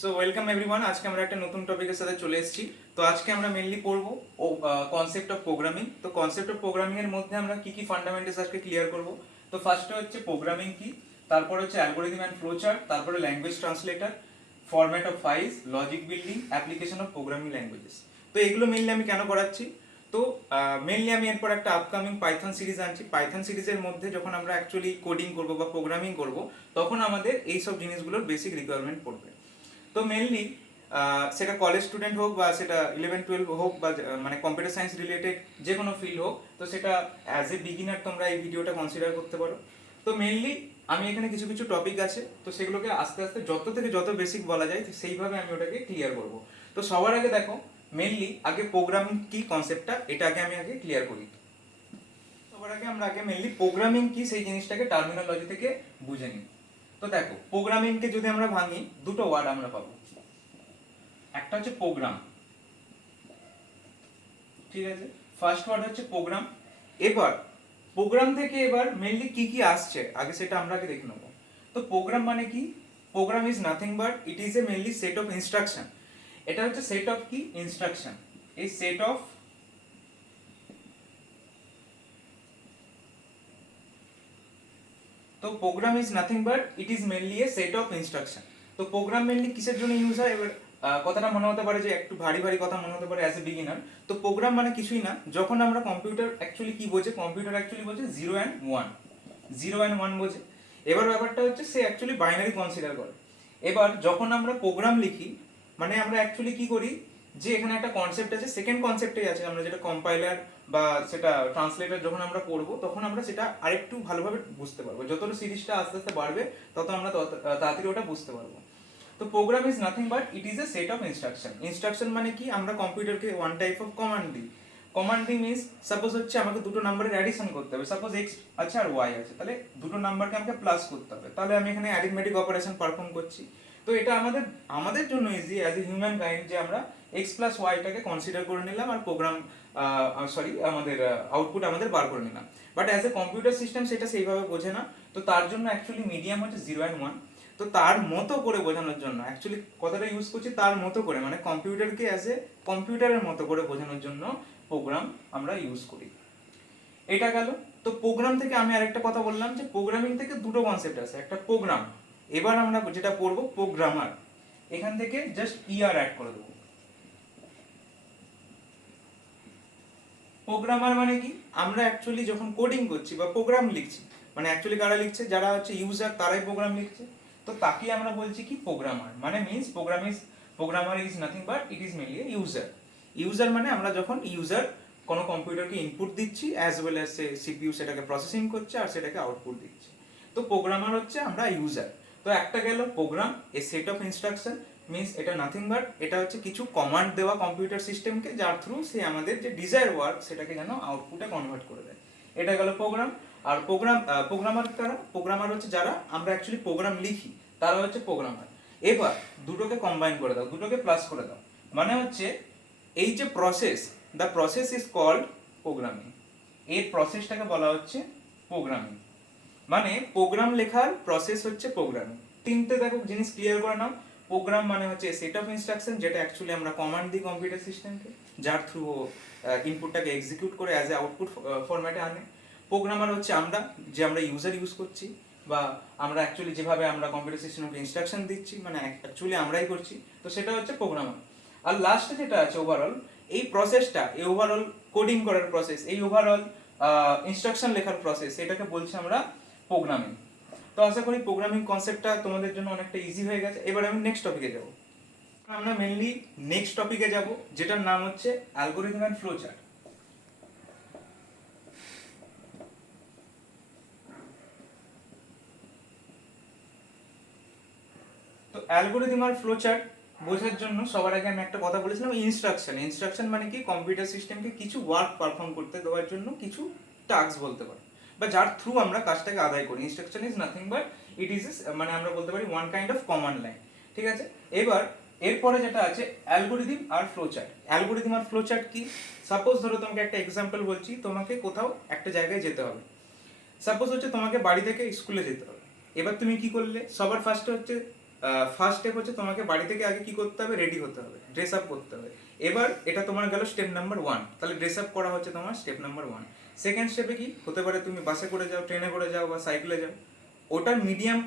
So welcome everyone. আজকে আমরা একটা নতুন টপিকের সাথে চলে এসেছি। তো আজকে আমরা মেইনলি পড়বো কনসেপ্ট অফ প্রোগ্রামিং। তো কনসেপ্ট অফ প্রোগ্রামিং এর মধ্যে আমরা কি কি ফান্ডামেন্টালস আজকে ক্লিয়ার করব। তো ফার্স্টে হচ্ছে প্রোগ্রামিং কি, তারপর হচ্ছে অ্যালগরিদম অ্যান্ড ফ্লোচার্ট, তারপরে language translator, format of files, logic building, application of programming languages. তো এগুলো মেইনলি আমি কেন করাচ্ছি, তো মেইনলি আমি এরপর একটা আপকামিং পাইথন সিরিজ আনছি। পাইথন সিরিজের মধ্যে যখন আমরা অ্যাকচুয়ালি কোডিং করব বা প্রোগ্রামিং করব, তখন আমাদের এই সব জিনিসগুলোর বেসিক রিকোয়ারমেন্ট পড়বে। তো মেনলি সেটা কলেজ স্টুডেন্ট হোক বা সেটা 11-12 হোক বা মানে কম্পিউটার সায়েন্স রিলেটেড যে কোনো ফিল্ড হোক, তো সেটা অ্যাজ এ বিগিনার তোমরা এই ভিডিওটা কনসিডার করতে পারো। তো মেনলি আমি এখানে কিছু কিছু টপিক আছে, তো সেগুলোকে আস্তে আস্তে যত থেকে যত বেসিক বলা যায় সেইভাবে আমি ওটাকে ক্লিয়ার করব। তো সবার আগে দেখো, মেনলি আগে প্রোগ্রামিং কি কনসেপ্টটা, এটা আমি আগে ক্লিয়ার করি। সবার আগে আমরা মেনলি প্রোগ্রামিং কি সেই জিনিসটাকে টার্মিনোলজি থেকে বুঝে নিই। তো দেখো, প্রোগ্রামিংকে যদি আমরা ভাঙি, দুটো ওয়ার্ড আমরা পাবো। একটা হচ্ছে প্রোগ্রাম, ঠিক আছে, ফার্স্ট ওয়ার্ড হচ্ছে প্রোগ্রাম। এবার প্রোগ্রাম থেকে এবার মেইনলি কি কি আসছে আগে সেটা আমরা আগে দেখে নেবো। তো প্রোগ্রাম মানে কি? Programme is nothing but it is a mainly set of instruction. এটা হচ্ছে সেট অফ কি ইনস্ট্রাকশন, এই সেট অফ তো programme is nothing but it is mainly A set of instruction. তো প্রোগ্রাম মেনলি কিসের জন্য ইউজ হয়? এবার কথাটা মনে হতে পারে যে একটু ভারী ভারী কথা মনে হতে পারে অ্যাজ এ বিগিনার। তো প্রোগ্রাম মানে কিছুই না, যখন আমরা কম্পিউটার অ্যাকচুয়ালি কি বোঝে, কম্পিউটার অ্যাকচুয়ালি বোঝে 0 অ্যান্ড 1, 0 অ্যান্ড 1 বোঝে। এবার ব্যাপারটা হচ্ছে সে অ্যাকচুয়ালি বাইনারি কনসিডার করে। এবার যখন আমরা প্রোগ্রাম লিখি, মানে আমরা অ্যাকচুয়ালি কি করি, যে এখানে একটা কনসেপ্ট আছে, সেকেন্ড কনসেপ্টেই আছে, আমরা যেটা কম্পাইলার বা সেটা ট্রান্সলেটর যখন আমরা পড়বো, তখন আমরা সেটা আরেকটু ভালোভাবে বুঝতে পারবো। যতটা সিরিজটা আস্তে আস্তে বাড়বে, তত আমরা তাড়াতাড়ি ওটা বুঝতে পারবো। তো programme is nothing but it is a set of instruction. Instruction মানে কি? আমরা কম্পিউটারকে ওয়ান টাইপ অফ কমান্ড দিই। কমান্ড দিই মিনস, সাপোজ হচ্ছে আমাকে দুটো নাম্বারের অ্যাডিশন করতে হবে। সাপোজ এক্স আছে আর ওয়াই আছে, তাহলে দুটো নাম্বারকে আমাকে প্লাস করতে হবে, তাহলে আমি এখানে অ্যারিথমেটিক অপারেশন পারফর্ম করছি। তো এটা আমাদের আমাদের জন্য easy as a human kind, যে আমরা এক্স প্লাস ওয়াইটাকে কনসিডার করে নিলাম আর প্রোগ্রাম আমাদের আউটপুট আমাদের বার করে নিলাম। But as a computer system সেটা সেইভাবে বোঝে না। তো তার জন্য অ্যাকচুয়ালি মিডিয়াম হচ্ছে 0 অ্যান্ড 1। তো তার মতো করে বোঝানোর জন্য অ্যাকচুয়ালি কথাটা ইউজ করছি, তার মতো করে, মানে কম্পিউটারকে অ্যাজ এ কম্পিউটারের মতো করে বোঝানোর জন্য প্রোগ্রাম আমরা ইউজ করি। এটা গেল। তো প্রোগ্রাম থেকে আমি আরেকটা কথা বললাম যে প্রোগ্রামিং থেকে দুটো কনসেপ্ট আছে, একটা প্রোগ্রাম, এবার আমরা যেটা পড়বো প্রোগ্রামার। এখান থেকে জাস্ট ইয়ার অ্যাড করে দেবো। প্রোগ্রামার মানে কি? আমরা অ্যাকচুয়ালি যখন কোডিং করছি বা প্রোগ্রাম লিখছি, মানে অ্যাকচুয়ালি কারা লিখছে? যারা হচ্ছে ইউজার, তারাই প্রোগ্রাম লিখছে। তো তাকে আমরা বলছি কি প্রোগ্রামার। মানে means programmer is nothing but it is mainly user. User মানে আমরা যখন ইউজার কোনো কম্পিউটারকে ইনপুট দিচ্ছি, অ্যাজ ওয়েল অ্যাজ সিপিইউ সেটাকে প্রসেসিং করছে আর সেটাকে আউটপুট দিচ্ছে। তো প্রোগ্রামার হচ্ছে আমরা ইউজার। তো একটা গেল program, a set of instruction means এটা নাথিং বাট এটা হচ্ছে কিছু কমান্ড দেওয়া কম্পিউটার সিস্টেমকে, যার থ্রু সে আমাদের যে ডিজায়ার ওয়ার্ক সেটাকে যেন আউটপুটে কনভার্ট করে দেয়। এটা গেল প্রোগ্রাম। আর প্রোগ্রামার কারা? প্রোগ্রামার হচ্ছে যারা আমরা অ্যাকচুয়ালি প্রোগ্রাম লিখি, তারা হচ্ছে প্রোগ্রামার। এবার দুটোকে কম্বাইন করে দাও, দুটোকে প্লাস করে দাও, মানে হচ্ছে এই যে process, the process is called programming. এই প্রসেসটাকে বলা হচ্ছে প্রোগ্রামিং। মানে প্রোগ্রাম লেখার প্রসেস হচ্ছে প্রোগ্রামিং। তিনটে দেখো জিনিস ক্লিয়ার করে নাও। প্রোগ্রাম মানে হচ্ছে সেট অফ ইনস্ট্রাকশন, যেটা অ্যাকচুয়ালি আমরা কমান্ড দিই কম্পিউটার সিস্টেমকে, যার থ্রু ইনপুটটাকে এক্সিকিউট করে অ্যাজ এ আউটপুট ফরম্যাটে আনে। প্রোগ্রামার হচ্ছে আমরা ইউজার ইউজ করছি, বা আমরা অ্যাকচুয়ালি যেভাবে আমরা কম্পিউটার সিস্টেমকে ইনস্ট্রাকশন দিচ্ছি, মানে অ্যাকচুয়ালি আমরাই করছি, তো সেটা হচ্ছে প্রোগ্রামার। আর লাস্টে যেটা আছে ওভারঅল, এই প্রসেসটা, এই ওভারঅল কোডিং করার প্রসেস, এই ওভারঅল ইনস্ট্রাকশন লেখার প্রসেস, এটাকে বলছি আমরা প্রোগ্রামিং। তো আশা করি প্রোগ্রামিং কনসেপ্টটা তোমাদের জন্য অনেকটা ইজি হয়ে গেছে। এবার আমি নেক্সট টপিকে যাব। আমরা মেনলি নেক্সট টপিকে যাব, যেটার নাম হচ্ছে অ্যালগরিদম অ্যান্ড ফ্লোচার্ট। তো অ্যালগরিদম আর ফ্লোচার্ট বোঝার জন্য সবার আগে আমি একটা কথা বলেছিলাম, ইনস্ট্রাকশন মানে কি? কম্পিউটার সিস্টেমকে কিছু ওয়ার্ক পারফর্ম করতে দেওয়ার জন্য কিছু টাস্ক বলতে পারি, বা যার থ্রু আমরা কাজটাকে আদায় করি। Instruction is nothing but it is মানে আমরা বলতে পারি one kind of command line, ঠিক আছে। এবার এরপরে যেটা আছে অ্যালগরিদম আর ফ্লোচার্ট। অ্যালগরিদম আর ফ্লোচার্ট কি? সাপোজ ধরো তোমাকে একটা এক্সাম্পল বলছি, তোমাকে কোথাও একটা জায়গায় যেতে হবে। সাপোজ হচ্ছে তোমাকে বাড়ি থেকে স্কুলে যেতে হবে। এবার তুমি কি করলে? সবার ফার্স্টে হচ্ছে ফার্স্ট স্টেপ হচ্ছে তোমাকে বাড়ি থেকে আগে কি করতে হবে, রেডি হতে হবে, ড্রেস আপ করতে হবে। এবার এটা তোমার গেল স্টেপ নাম্বার 1, তাহলে ড্রেস আপ করা হচ্ছে তোমার স্টেপ নাম্বার 1। সেকেন্ড স্টেপে কি হতে পারে, তুমি বাসে করে যাও, ট্রেনে করে যাও বা সাইকেলে যাও, ওটার মিডিয়াম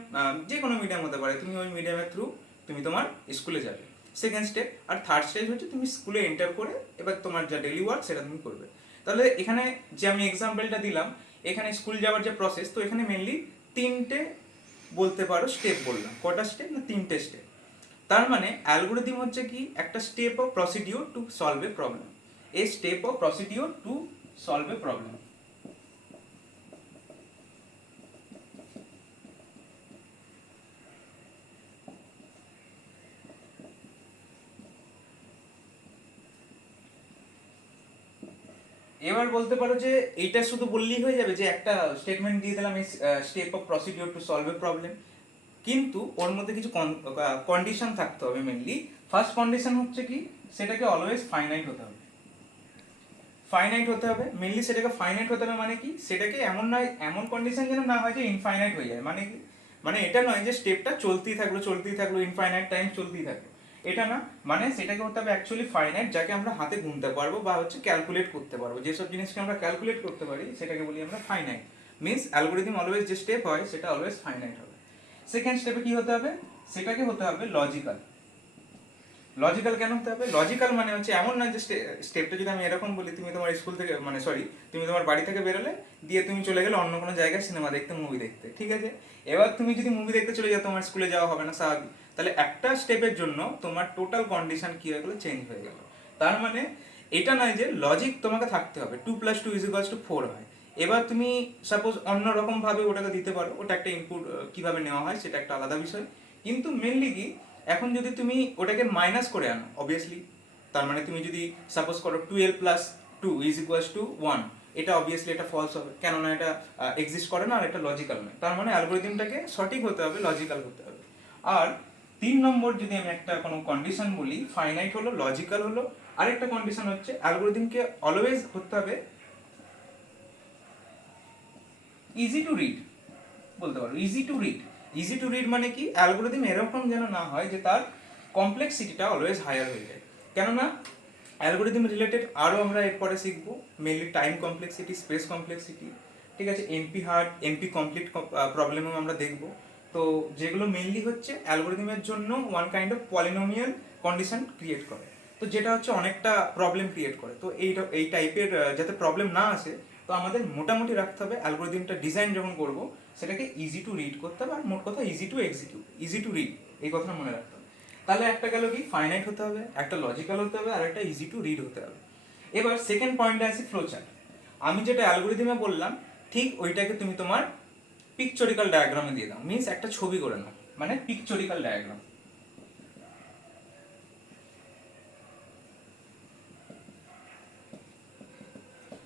যে কোনো মিডিয়াম হতে পারে, তুমি ওই মিডিয়ামের থ্রু তুমি তোমার স্কুলে যাবে, সেকেন্ড স্টেপ। আর থার্ড স্টেজ হচ্ছে তুমি স্কুলে এন্টার করে এবার তোমার যা ডেলি ওয়ার্ক সেটা তুমি করবে। তাহলে এখানে যে আমি এক্সাম্পলটা দিলাম, এখানে স্কুল যাওয়ার যে প্রসেস, তো এখানে মেনলি তিনটে বলতে পারো স্টেপ বললাম। কটা স্টেপ না, তিনটে স্টেপ। তার মানে অ্যালগোরিদম হচ্ছে কি একটা step of procedure to solve a problem, A step of procedure to solve a problem. এবার বলতে পারো যে এইটা শুধু বললেই হয়ে যাবে, যে একটা স্টেটমেন্ট দিয়ে দিলাম step of procedure to solve a problem, কিন্তু ওর মধ্যে কিছু কন্ডিশন থাকতে হবে মেনলি। ফার্স্ট কন্ডিশন হচ্ছে কি, সেটাকে অলওয়েজ ফাইনাইট হতে হবে, ফাইনাইট হতে হবে মেনলি। সেটাকে ফাইনাইট হতে হবে মানে কি, সেটাকে এমন নয়, এমন কন্ডিশন যেন না হয় যে ইনফাইনাইট হয়ে যায়। মানে কি, মানে এটা নয় যে স্টেপটা চলতেই থাকলো ইনফাইনাইট টাইম চলতেই থাকলো, এটা না। মানে সেটাকে হতে হবে অ্যাকচুয়ালি ফাইনাইট, যাকে আমরা হাতে গুনতে পারবো বা হচ্ছে ক্যালকুলেট করতে পারবো। যেসব জিনিসকে আমরা ক্যালকুলেট করতে পারি সেটাকে বলি আমরা ফাইনাইট। মিনস অ্যালগোরিদম অলওয়েজ যে স্টেপ হয় সেটা অলওয়েজ ফাইনাইট হবে। সেকেন্ড স্টেপে কি হতে হবে, সেটাকে হতে হবে লজিক্যাল। লজিক্যাল কেন হতে হবে, লজিক্যাল মানে হচ্ছে এমন না যে স্টেপটা যদি আমি এরকম বলি, তুমি তোমার স্কুল থেকে মানে সরি তুমি তোমার বাড়ি থেকে বেরোলে, দিয়ে তুমি চলে গেলে অন্য কোনো জায়গায় সিনেমা দেখতে, মুভি দেখতে, ঠিক আছে। এবার তুমি যদি মুভি দেখতে চলে যাও, তোমার স্কুলে যাওয়া হবে না স্বাভাবিক। তাহলে একটা স্টেপের জন্য তোমার টোটাল কন্ডিশন কি হয়ে গেলো, চেঞ্জ হয়ে গেল। তার মানে এটা নয় যে লজিক তোমাকে থাকতে হবে 2+2=4 হয়। এবার তুমি সাপোজ অন্য রকম ভাবে ওটাকে দিতে পারো, ওটা একটা ইনপুট কিভাবে নেওয়া হয় সেটা একটা আলাদা বিষয়। কিন্তু মেনলি কি, এখন যদি তুমি ওটাকে মাইনাস করে আনো অবভিয়াসলি, তার মানে তুমি যদি সাপোজ করো 12+2=1, এটা অবভিয়াসলি এটা ফলস হবে, কেননা এটা এক্সিস্ট করে না আর এটা লজিক্যাল নয়। তার মানে অ্যালগোরিদমটাকে সঠিক হতে হবে, লজিক্যাল হতে হবে। আর 3 নম্বর যদি আমি একটা কোনো কন্ডিশন বলি, ফাইনাইট হলো, লজিক্যাল হলো, আরেকটা কন্ডিশন হচ্ছে অ্যালগোরিদমকে অলওয়েজ হতে হবে ইজি টু রিড, বলতে পারো easy to read. Easy to read মানে কি, অ্যালগোরিদম এরকম যেন না হয় যে তার কমপ্লেক্সিটিটা অলওয়েজ হায়ার হয়ে যায়। কেননা অ্যালগোরিদম রিলেটেড আরও আমরা এরপরে শিখবো, mainly time complexity, space complexity, ঠিক আছে, এনপি হার্ড, এনপি কমপ্লিট প্রবলেমও আমরা দেখবো। তো যেগুলো মেনলি হচ্ছে অ্যালগোরিদমের জন্য one kind of polynomial condition create করে, তো যেটা হচ্ছে অনেকটা প্রবলেম ক্রিয়েট করে। তো এই টাইপের যাতে প্রবলেম না আসে, তো আমাদের মোটামুটি রাখতে হবে অ্যালগোরিদমটা ডিজাইন যখন করব সেটাকে ইজি টু রিড করতে হবে, আর মোট কথা easy to execute, easy to read, এই কথাটা মনে রাখতে হবে। তাহলে একটা গেল কি, ফাইনাইট হতে হবে, একটা লজিক্যাল হতে হবে, আর একটা ইজি টু রিড হতে হবে। এবার সেকেন্ড পয়েন্টে আসি, ফ্লো চার্ট। আমি যেটা অ্যালগোরিদমে বললাম ঠিক ওইটাকে তুমি তোমার পিকচরিক্যাল ডায়াগ্রামে দিয়ে দাও, মিনস একটা ছবি করে নাও, মানে পিকচরিক্যাল ডায়াগ্রাম।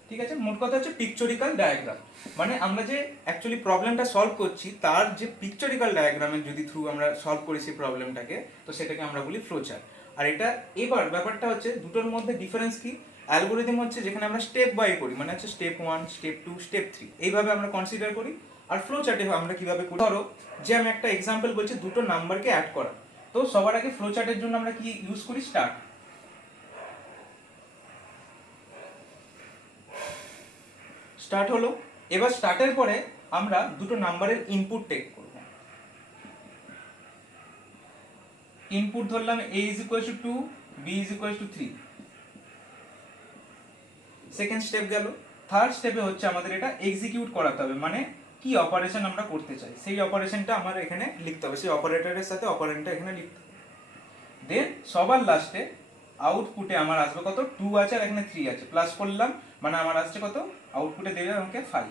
ঠিক আছে, মোট কথা হচ্ছে পিকচরিক্যাল ডায়াগ্রাম, মানে আমরা যে অ্যাকচুয়ালি প্রবলেমটা সলভ করছি তার যে পিকচরিক্যাল ডায়াগ্রামের যদি থ্রু আমরা সলভ করি সেই প্রবলেমটাকে, তো সেটাকে আমরা বলি ফ্লোচার্ট। আর এটা এবার ব্যাপারটা হচ্ছে দুটোর মধ্যে ডিফারেন্স কি, অ্যালগোরিদম হচ্ছে যেখানে আমরা স্টেপ বাই করি, মানে হচ্ছে স্টেপ 1, স্টেপ 2, স্টেপ 3 এইভাবে আমরা কনসিডার করি। আর ফ্লোচার্টে আমরা কিভাবে করি, ধরো যে আমি একটা এক্সাম্পল বলছি, দুটো নাম্বারকে অ্যাড করা, তো সবার আগে ফ্লোচার্টের জন্য আমরা কি ইউজ করি, স্টার্ট। স্টার্ট হলো, এবার স্টার্টের পরে আমরা দুটো নাম্বারের ইনপুট টেক করব। ইনপুট ধরলাম a is equal to 2, b is equal to 3। Second step গেল। থার্ড স্টেপে হচ্ছে আমাদের এটা এক্সিকিউট করাতে হবে, মানে কি অপারেশন আমরা করতে চাই সেই অপারেশনটা আমার এখানে লিখতে হবে, সেই অপারেটরের সাথে অপারেন্ডটা এখানে লিখতে হবে। দেন সবার লাস্টে আউটপুটে আমার আসবে কত, 2 আছে আর এখানে 3 আছে, প্লাস করলাম মানে আমার আসছে কত, আউটপুটে দেবে আমাকে 5।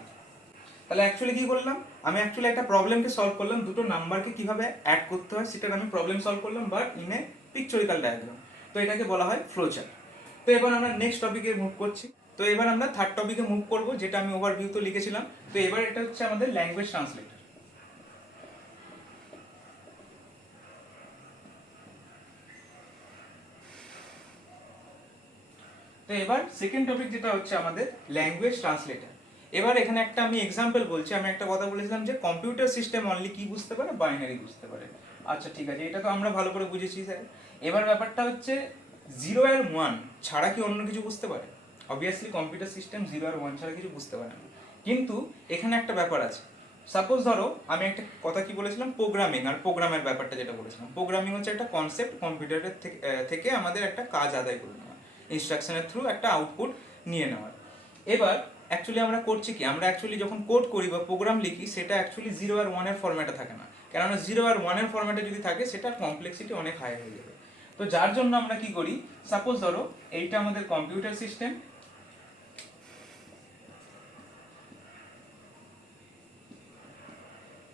তাহলে অ্যাকচুয়ালি কি করলাম, আমি অ্যাকচুয়ালি একটা প্রবলেমকে সলভ করলাম, দুটো নাম্বারকে কিভাবে অ্যাড করতে হয় সেটার আমি প্রবলেম সলভ করলাম, বাট ইন এ পিকচরিক্যাল ডায়াগ্রাম। তো এটাকে বলা হয় ফ্লোচার্ট। তো এবার আমরা নেক্সট টপিকে মুভ করছি। তো এবার আমরা থার্ড টপিকে মুভ করব, যেটা আমি ওভারভিউ তো লিখেছিলাম। তো এবার এটা হচ্ছে আমাদের ল্যাঙ্গুয়েজ ট্রান্সলেটর। তো এবার সেকেন্ড টপিক যেটা হচ্ছে আমাদের ল্যাঙ্গুয়েজ ট্রান্সলেটর। এবার এখানে একটা আমি এক্সাম্পল বলছি, আমি একটা কথা বলেছিলাম যে কম্পিউটার সিস্টেম অনলি কি বুঝতে পারে, বাইনারি বুঝতে পারে। আচ্ছা ঠিক আছে, এটা তো আমরা ভালো করে বুঝেছি স্যার। এবার ব্যাপারটা হচ্ছে 0 আর 1 ছাড়া কি অন্য কিছু বুঝতে পারে? অবভিয়াসলি কম্পিউটার সিস্টেম 0 আর 1 ছাড়া কিছু বুঝতে পারে না। কিন্তু এখানে একটা ব্যাপার আছে। সাপোজ ধরো আমি একটা কথা কি বলেছিলাম, প্রোগ্রামিং আর প্রোগ্রামের ব্যাপারটা যেটা বলেছিলাম, প্রোগ্রামিং হচ্ছে একটা কনসেপ্ট কম্পিউটারের থেকে আমাদের একটা কাজ আদায় করে নেওয়া, ইনস্ট্রাকশনের থ্রু একটা আউটপুট নিয়ে নেওয়ার। এবার অ্যাকচুয়ালি আমরা করছি কি, আমরা অ্যাকচুয়ালি যখন কোড করি বা প্রোগ্রাম লিখি সেটা অ্যাকচুয়ালি 0 আর 1 এর ফরম্যাটে থাকে না। কেননা 0 আর 1 এর ফরম্যাটে যদি থাকে সেটার কমপ্লেক্সিটি অনেক হাই হয়ে যাবে। তো যার জন্য আমরা কি করি, সাপোজ ধরো এইটা আমাদের কম্পিউটার সিস্টেম,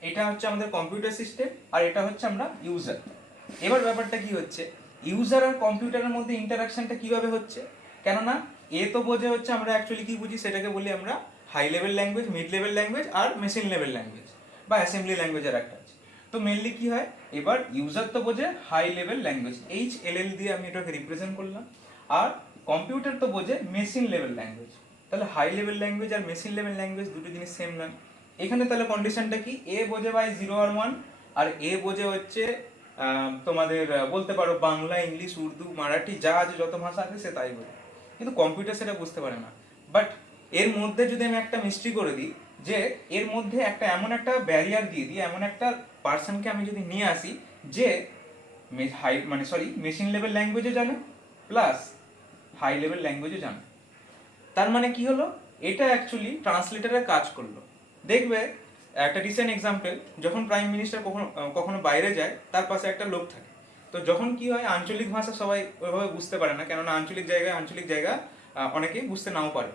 এটা হচ্ছে আমাদের কম্পিউটার সিস্টেম আর এটা হচ্ছে আমরা ইউজার। এবার ব্যাপারটা কি হচ্ছে, ইউজার আর কম্পিউটারের মধ্যে ইন্টারাকশনটা কিভাবে হচ্ছে, কেননা এ তো বোঝে হচ্ছে আমরা অ্যাকচুয়ালি কি বুঝি সেটাকে বলি আমরা high level language, mid level language আর মেশিন লেভেল ল্যাঙ্গুয়েজ বা অ্যাসেম্বলি ল্যাঙ্গুয়েজের একটা আছে। তো মেনলি কি হয়, এবার ইউজার তো বোঝে হাই লেভেল ল্যাঙ্গুয়েজ, HLL দিয়ে আমি এটাকে রিপ্রেজেন্ট করলাম, আর কম্পিউটার তো বোঝে মেশিন লেভেল ল্যাঙ্গুয়েজ। তাহলে হাই লেভেল ল্যাঙ্গুয়েজ আর মেশিন লেভেল ল্যাঙ্গুয়েজ দুটো জিনিস সেম নয়। এখানে তাহলে কন্ডিশনটা কি, এ বোঝে ভাই 0 আর 1 আর এ বোঝে হচ্ছে তোমাদের বলতে পারো বাংলা, ইংলিশ, উর্দু, মারাঠি যা আছে যত ভাষা আছে সে তাই বোঝে। কিন্তু কম্পিউটার সেটা বুঝতে পারে না। বাট এর মধ্যে যদি আমি একটা মিস্ট্রি করে দিই, যে এর মধ্যে একটা এমন একটা ব্যারিয়ার দিয়ে দিই, এমন একটা পার্সনকে আমি যদি নিয়ে আসি যে হাই মানে সরি মেশিন লেভেল ল্যাঙ্গুয়েজও জানে প্লাস হাই লেভেল ল্যাঙ্গুয়েজও জানে, তার মানে কি হলো, এটা অ্যাকচুয়ালি ট্রান্সলেটারের কাজ করলো। দেখবে একটা রিসেন্ট এক্সাম্পল, যখন প্রাইম মিনিস্টার কখনো কখনো বাইরে যায় তার পাশে একটা লোক থাকে। তো যখন কি হয়, আঞ্চলিক ভাষা সবাই ওইভাবে বুঝতে পারে না, কেননা আঞ্চলিক জায়গা অনেকেই বুঝতে নাও পারে।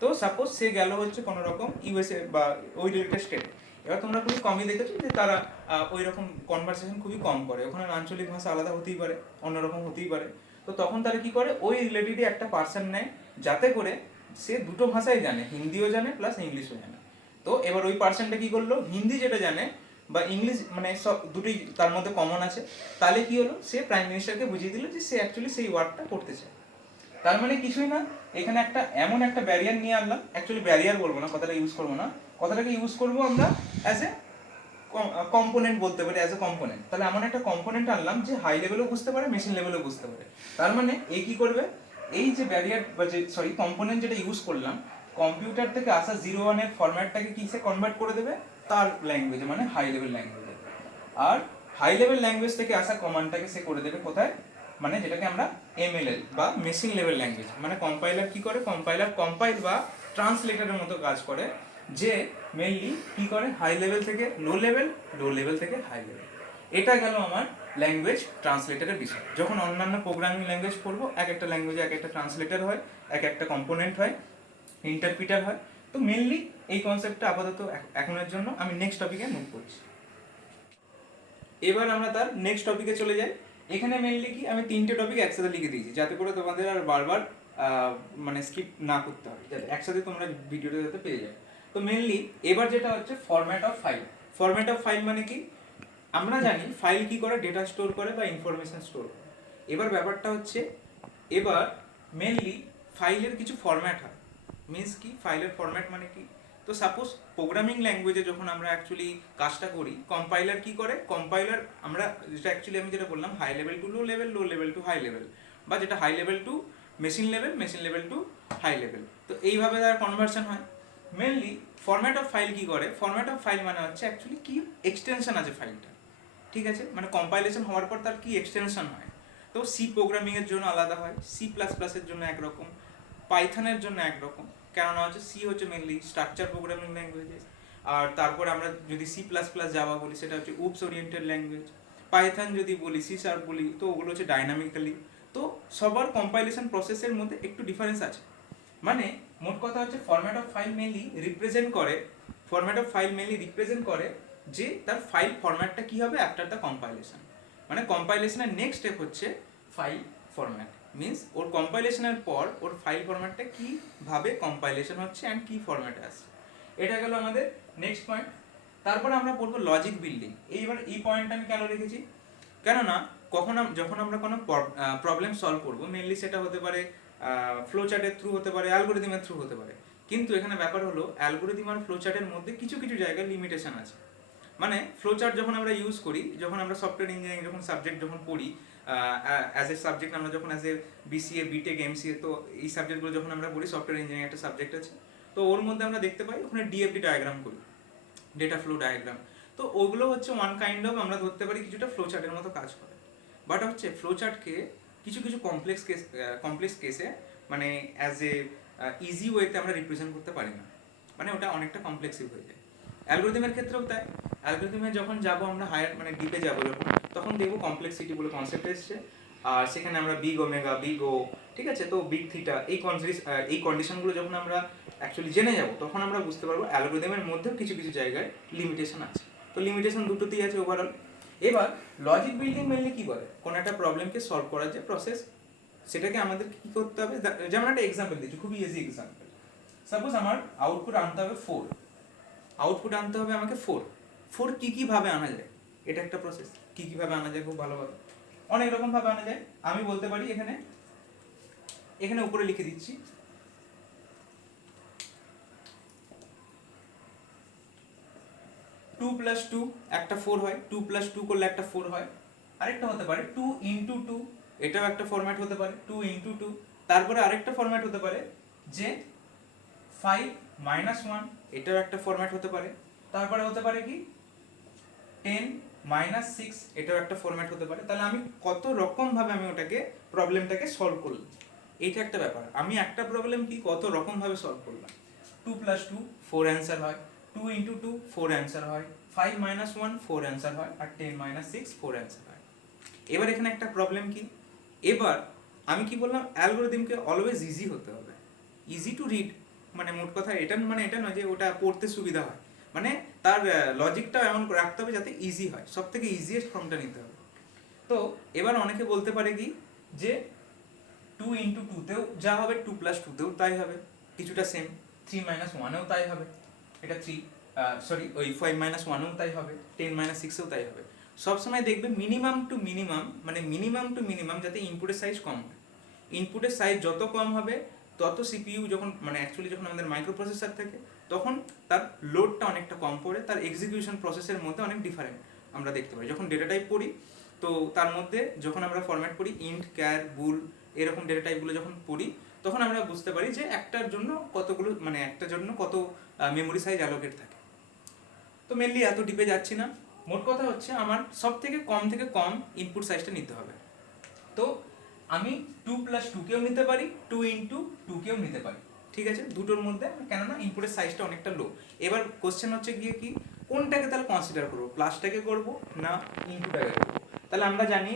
তো সাপোজ সে গেল হচ্ছে কোনো রকম ইউএসএ বা ওই রিলেটেড স্টেটে। এবার তোমরা খুবই কমই দেখেছো যে তারা ওই রকম কনভারসেশন খুবই কম করে, ওখানে আঞ্চলিক ভাষা আলাদা হতেই পারে, অন্যরকম হতেই পারে। তো তখন তারা কি করে, ওই রিলেটেডই একটা পার্সন নেয়, যাতে করে সে দুটো ভাষাই জানে, হিন্দিও জানে প্লাস ইংলিশও জানে। তো এবার ওই পার্সনটা কি করলো, হিন্দি যেটা জানে বা ইংলিশ মানে সব দুটোই তার মধ্যে কমন আছে, তাহলে কি হলো, সে প্রাইম মিনিস্টারকে বুঝিয়ে দিল যে সে অ্যাকচুয়ালি সেই ওয়ার্কটা করতে চায়। তার মানে কিছুই না, এখানে একটা এমন একটা ব্যারিয়ার নিয়ে আনলাম, অ্যাকচুয়ালি ব্যারিয়ার বলবো না, কথাটা ইউজ করবো না, কথাটাকে ইউজ করবো আমরা অ্যাজ এ কম্পোনেন্ট বলতে পারি, অ্যাজ এ কম্পোনেন্ট। তাহলে এমন একটা কম্পোনেন্ট আনলাম যে হাই লেভেলও বুঝতে পারে, মেশিন লেভেলও বুঝতে পারে। তার মানে এই কি করবে, এই যে ব্যারিয়ার বা যে সরি কম্পোনেন্ট যেটা ইউজ করলাম, কম্পিউটার থেকে আসা 0 1 এর ফরম্যাটটাকে কিসে কনভার্ট করে দেবে, তার ল্যাঙ্গুয়েজে মানে হাই লেভেল ল্যাঙ্গুয়েজে। আর হাই লেভেল ল্যাঙ্গুয়েজ থেকে আসা কমান্ডটাকে সে করে দেবে কোথায়, মানে যেটাকে আমরা MLL বা মেশিন লেভেল ল্যাঙ্গুয়েজ, মানে কম্পাইলার কি করে, কম্পাইলার কম্পাইল বা ট্রান্সলেটরের মতো কাজ করে, যে মেইনলি কি করে হাই লেভেল থেকে লো লেভেল, লো লেভেল থেকে হাই লেভেল। এটা গেল আমার ল্যাঙ্গুয়েজ ট্রান্সলেটরের বিষয়। যখন অন্যান্য প্রোগ্রামিং ল্যাঙ্গুয়েজ পড়বো, এক একটা ল্যাঙ্গুয়েজে এক একটা ট্রান্সলেটর হয়, এক একটা কম্পোনেন্ট হয়, ইন্টারপ্রিটার হয়। তো মেনলি এই কনসেপ্টটা আপাতত এখনের জন্য আমি নেক্সট টপিকে মুভ করছি। এবার আমরা তার নেক্সট টপিকে চলে যাই। এখানে মেনলি কি আমি 3টে টপিক একসাথে লিখে দিয়েছি, যাতে করে তোমাদের আর বারবার মানে স্কিপ না করতে হয়, যাতে একসাথে তোমরা ভিডিওটা যাতে পেয়ে যাও। তো মেনলি এবার যেটা হচ্ছে format of file. Format of file মানে কি, আমরা জানি ফাইল কি করে, ডেটা স্টোর করে বা ইনফরমেশন স্টোর করে। এবার ব্যাপারটা হচ্ছে, এবার মেনলি ফাইলের কিছু ফরম্যাট হয়। মিনস কি, ফাইলের ফরম্যাট মানে কি, তো সাপোজ প্রোগ্রামিং ল্যাঙ্গুয়েজে যখন আমরা অ্যাকচুয়ালি কাজটা করি, কম্পাইলার কি করে, কম্পাইলার আমরা যেটা অ্যাকচুয়ালি আমি যেটা বললাম high level to low level, low level to high level, বা যেটা high level to machine level, machine level to high level, তো এইভাবে তার কনভার্সন হয়। মেনলি ফরম্যাট অফ ফাইল কি করে, ফরম্যাট অফ ফাইল মানে হচ্ছে অ্যাকচুয়ালি কি এক্সটেনশন আছে ফাইলটা, ঠিক আছে, মানে কম্পাইলেশন হওয়ার পর তার কি এক্সটেনশন হয়। তো সি প্রোগ্রামিংয়ের জন্য আলাদা হয়, C++-এর জন্য একরকম, পাইথনের জন্য একরকম, কেননা হচ্ছে সি হচ্ছে মেনলি স্ট্রাকচার প্রোগ্রামিং ল্যাঙ্গুয়েজেস, আর তারপর আমরা যদি C++ জাভা বলি সেটা হচ্ছে উপস ওরিয়েন্টেড ল্যাঙ্গুয়েজ, পাইথন যদি বলি, C# বলি, তো ওগুলো হচ্ছে ডাইনামিক্যালি। তো সবার কম্পাইলেশন প্রসেসের মধ্যে একটু ডিফারেন্স আছে। মানে মোট কথা হচ্ছে format of file mainly represent করে, যে তার ফাইল ফরম্যাটটা কি হবে আফটার দ্য কম্পাইলেশন। মানে কম্পাইলেশনের নেক্সট স্টেপ হচ্ছে ফাইল ফরম্যাট, মিনস ওর কম্পাইলেশনের পর ওর ফাইল ফরম্যাটটা কীভাবে কম্পাইলেশন হচ্ছে অ্যান্ড কী ফরম্যাটে আসছে। এটা গেল আমাদের নেক্সট পয়েন্ট। তারপরে আমরা পড়বো লজিক বিল্ডিং। এইবার এই পয়েন্টটা আমি কেন রেখেছি, কেননা যখন আমরা কোনো প্রবলেম সলভ করবো, মেনলি সেটা হতে পারে ফ্লো চার্টের থ্রু হতে পারে, অ্যালগোরিদমের থ্রু হতে পারে। কিন্তু এখানে ব্যাপার হলো অ্যালগোরিদম আর ফ্লো চার্টের মধ্যে কিছু কিছু জায়গায় লিমিটেশন আছে। মানে ফ্লো চার্ট যখন আমরা ইউজ করি, যখন আমরা সফটওয়্যার ইঞ্জিনিয়ারিং যখন সাবজেক্ট যখন পড়ি, অ্যাজ এ সাবজেক্ট আমরা যখন as a BCA BTech MCA, তো এই সাবজেক্টগুলো যখন আমরা পড়ি, সফটওয়্যার ইঞ্জিনিয়ারিং একটা সাবজেক্ট আছে, তো ওর মধ্যে আমরা দেখতে পাই ওখানে ডিএফডি ডায়াগ্রাম করি, ডেটা ফ্লো ডায়াগ্রাম। তো ওগুলো হচ্ছে ওয়ান কাইন্ড অফ আমরা ধরতে পারি কিছুটা ফ্লো চার্টের মতো কাজ করে। বাট হচ্ছে ফ্লো চার্টকে কিছু কিছু কমপ্লেক্স কেসে মানে অ্যাজ এ ইজি ওয়েতে আমরা রিপ্রেজেন্ট করতে পারি না, মানে ওটা অনেকটা কমপ্লেক্সিভ হয়ে যায়। অ্যালগোরিদমের ক্ষেত্রেও তাই, অ্যালগোরিদমে যখন যাব আমরা হায়ার মানে ডিপে যাবো যখন, তখন দেখবো কমপ্লেক্সিটি বলে কনসেপ্ট এসছে, আর সেখানে আমরা বিগ ওমেগা, বিগ ও, ঠিক আছে, তো বিগ থিটা, এই কন্ডিশনগুলো যখন আমরা অ্যাকচুয়ালি জেনে যাব, তখন আমরা বুঝতে পারবো অ্যালগোরিদমের মধ্যেও কিছু কিছু জায়গায় লিমিটেশন আছে। তো লিমিটেশন দুটোতেই আছে ওভারঅল। এবার লজিক বিল্ডিং মেনলি কি বলে, কোনো একটা প্রবলেমকে সলভ করার যে প্রসেস, সেটাকে আমাদের কি করতে হবে। যেমন একটা এক্সাম্পল দিচ্ছি, খুবই ইজি এক্সাম্পল। সাপোজ আমার আউটপুট আনতে হবে 4, আউটপুট আনতে হবে আমাকে 4 কি ভাবে আনা যায়, এটা একটা প্রসেস। কি ভাবে আনা যায়, খুব ভালোভাবে অনেক রকম ভাবে আনা যায়। আমি বলতে পারি এখানে উপরে লিখে দিচ্ছি 2 + 2 একটা 4 হয়, 2 + 2 করলে একটা 4 হয়। আরেকটা হতে পারে 2 × 2, এটাও একটা ফরম্যাট হতে পারে 2 × 2। তারপরে আরেকটা ফরম্যাট হতে পারে যে 5 - 1, এটাও একটা ফরম্যাট হতে পারে। তারপরে হতে পারে কি 10 - 6, এটাও একটা ফরম্যাট হতে পারে। তাহলে আমি কত রকম ভাবে আমি ওটাকে প্রবলেমটাকে সলভ করলাম, এইটা একটা ব্যাপার। আমি একটা প্রবলেম কি কত রকম ভাবে সলভ করলাম। 2 + 2 4 অ্যান্সার হয়, 2 × 2 4 অ্যান্সার হয়, 5 - 1 4 অ্যান্সার হয়, আর 10 - 6 4 অ্যান্সার হয়। এবার এখানে একটা প্রবলেম কি, এবার আমি কি বললাম, অ্যালগোরিদমকে অলওয়েজ ইজি হতে হবে, ইজি টু রিড। মানে মোট কথা এটা মানে এটা নয় যে ওটা পড়তে সুবিধা হয়, মানে তার লজিকটা এমন রাখতে হবে যাতে ইজি হয়, সব থেকে ইজিয়েস্ট ফর্মটা নিতে হবে। তো এবার অনেকে বলতে পারে কি যে 2 × 2তেও যা হবে 2 + 2তেও তাই হবে, কিছুটা সেম। 3 - 1এও তাই হবে, এটা 3 সরি ওই 5 - 1এও তাই হবে, 10 - 6এও তাই হবে। সবসময় দেখবে মিনিমাম টু মিনিমাম যাতে ইনপুটের সাইজ কম হয়। ইনপুটের সাইজ যত কম হবে তত সিপিইউ যখন মানে অ্যাকচুয়ালি যখন আমাদের মাইক্রো প্রসেসর থাকে, তখন তার লোডটা অনেকটা কম পড়ে, তার এক্সিকিউশন প্রসেসের মধ্যে অনেক ডিফারেন্ট আমরা দেখতে পাই। যখন ডেটা টাইপ পড়ি, তো তার মধ্যে যখন আমরা ফরম্যাট করি ইন্ট, ক্যার, বুল, এরকম ডেটা টাইপগুলো যখন পড়ি, তখন আমরা বুঝতে পারি যে একটার জন্য কতগুলো মানে একটার জন্য কত মেমোরি সাইজ অ্যালোকেট থাকে। তো মেনলি এত ডিপে যাচ্ছি না, মোট কথা হচ্ছে আমার সব থেকে কম ইনপুট সাইজটা নিতে হবে। তো আমি 2 + 2কেও নিতে পারি, 2 × 2কেও নিতে পারি, ঠিক আছে, দুটোর মধ্যে, কেননা ইনপুটের সাইজটা অনেকটা লো। এবার কোশ্চেন হচ্ছে গিয়ে কি কোনটাকে তাহলে কনসিডার করবো, প্লাসটাকে করবো না ইনপুটটাকে করবো। তাহলে আমরা জানি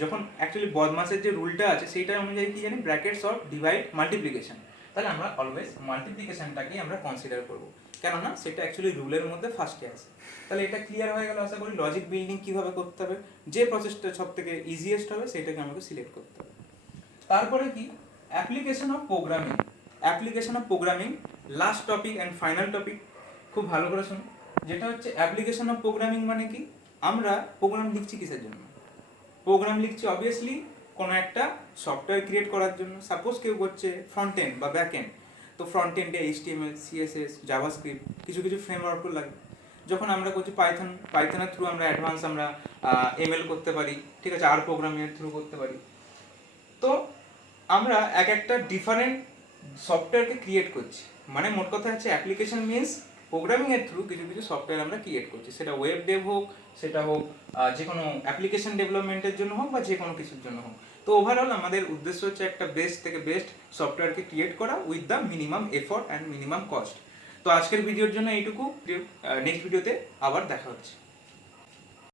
যখন অ্যাকচুয়ালি বদমাসের যে রুলটা আছে সেইটা অনুযায়ী কি জানি, ব্র্যাকেটস অফ ডিভাইড মাল্টিপ্লিকেশন। তাহলে আমরা অলওয়েজ মাল্টিপ্লিকেশনটাকেই আমরা কনসিডার করবো, কেননা সেটা অ্যাকচুয়ালি রুলের মধ্যে ফার্স্টে আসে। তাহলে এটা ক্লিয়ার হয়ে গেল আশা করি। লজিক বিল্ডিং কিভাবে করতে হবে, যে প্রসেসটা সব থেকে ইজিয়েস্ট হবে সেটাকে আমাকে সিলেক্ট করতে হবে। তারপরে কি application of programming, last topic and final topic, খুব ভালো করে শুনুন। যেটা হচ্ছে অ্যাপ্লিকেশন অফ প্রোগ্রামিং, মানে কি আমরা প্রোগ্রাম লিখছি কিসের জন্য, প্রোগ্রাম লিখছি অবভিয়াসলি কোনো একটা সফটওয়্যার ক্রিয়েট করার জন্য। সাপোজ কেউ করছে ফ্রন্ট এন্ড বা ব্যাক এন্ড, তো ফ্রন্ট এন্ডে HTML, CSS, জাভাস্ক্রিপ্ট, কিছু কিছু ফ্রেমওয়ার্কও লাগে। যখন আমরা করছি পাইথনের থ্রু আমরা অ্যাডভান্স আমরা ML করতে পারি, ঠিক আছে, আর প্রোগ্রামিংয়ের থ্রু করতে পারি। তো আমরা এক একটা ডিফারেন্ট সফটওয়্যারকে ক্রিয়েট করছি, মানে মোট কথা হচ্ছে অ্যাপ্লিকেশন মিনস প্রোগ্রামিংয়ের থ্রু কিছু কিছু সফটওয়্যার আমরা ক্রিয়েট করছি, সেটা ওয়েব ডেভ হোক, সেটা হোক যে কোনো অ্যাপ্লিকেশন ডেভেলপমেন্টের জন্য হোক, বা যে কোনো কিছুর জন্য হোক। তো ওভারঅল আমাদের উদ্দেশ্য হচ্ছে একটা বেস্ট থেকে বেস্ট সফটওয়্যারকে ক্রিয়েট করা with the minimum effort and minimum cost. তো আজকের ভিডিওর জন্য এইটুকু, নেক্সট ভিডিওতে আবার দেখা হচ্ছে।